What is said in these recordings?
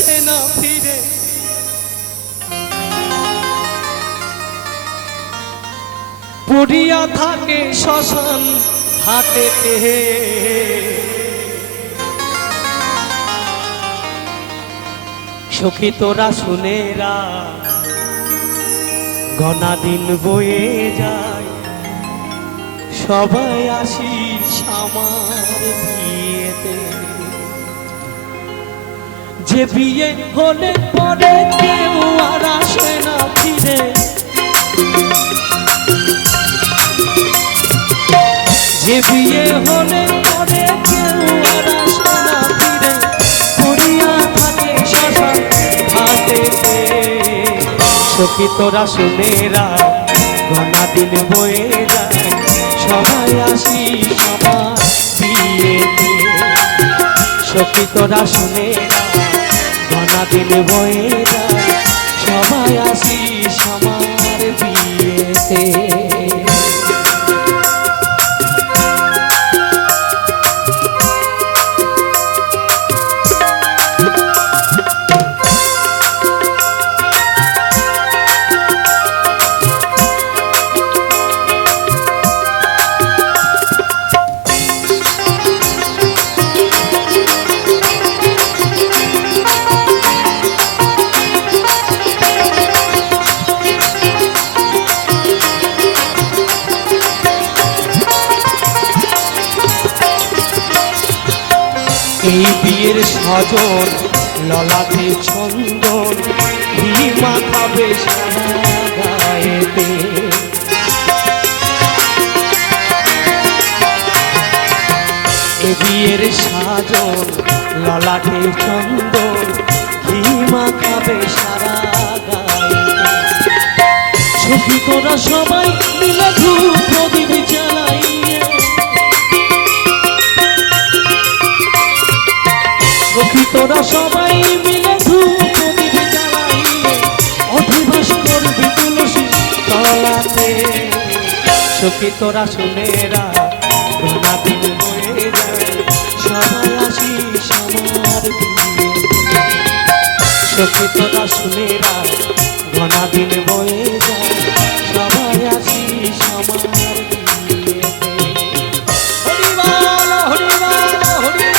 আসে না ফিরে। পড়িয়া থাকে শ্মশান ঘাটেতে, সখী তোরা শুনেরা গনা দিন বয়ে যায়, সবাই আসিস আমার বিয়েতে। যে বিয়ে হলে পরে কেউ আর আসে না ফিরে, যে বিয়ে হলে পরে কেউ আর আসে না ফিরে। পড়িয়া থাকে শ্মশান ঘাটেতে, সখী তোরা শুনেরা ঘনা দিন বয়ে যায়, সবাই আসিস আমার বিয়েতে। সখী তোরা শুনেরা ঘনা দিন বয়ে যায়, সবাই আসিস আমার বিয়েতে। এই বিয়ের সাজন ললাটে চন্দন, ঘি মাখাবে সারা গায়েতে। এই বিয়ের সাজন ললাটে চন্দন, ঘি মাখাবে সারা গায়েতে। সখী তোরা সবাই মিলে ধূপ প্রদীপ জ্বালাইয়ে, সখী তোরা সবাই মিলে ধূপ প্রদীপ জ্বালাইয়ে, অধিবাস করবি তুলসী তলাতে। সখী তোরা শুনেরা ঘনা দিন বয়ে যায়, সবাই আসিস আমার বিয়েতে। সখী তোরা শুনেরা ঘনা দিন বয়ে যায়, সবাই আসিস আমার বিয়েতে। হরিবল হরিবল হরিবল।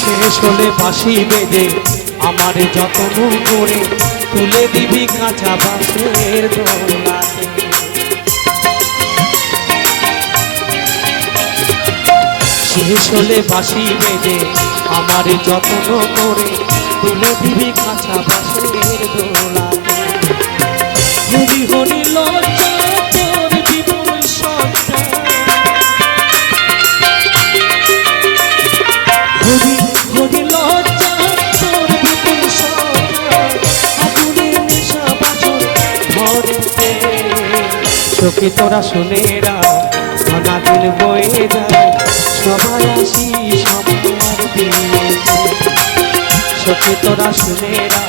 শেষ হলে বাঁশি বেঁধে আমার যত্ন করে তুলে দিবি কাঁচা বাঁশের দোলাতে। শেষ হলে বাঁশি বেঁধে আমার যত্ন করে তুলে দিবি কাঁচা বাঁশের দোলাতে। হরি হরি লজ্জা তোর জীবন সজ্জা, হরি হরি লজ্জা তোর বিপুল সজ্জা, আগুনের নেশা বাসর ঘরেতে। সখী তোরা শুনেরা ঘনা দিন বয়ে যায়, সবাই আসিস আমার বিয়েতে। সখী তোরা শুনেরা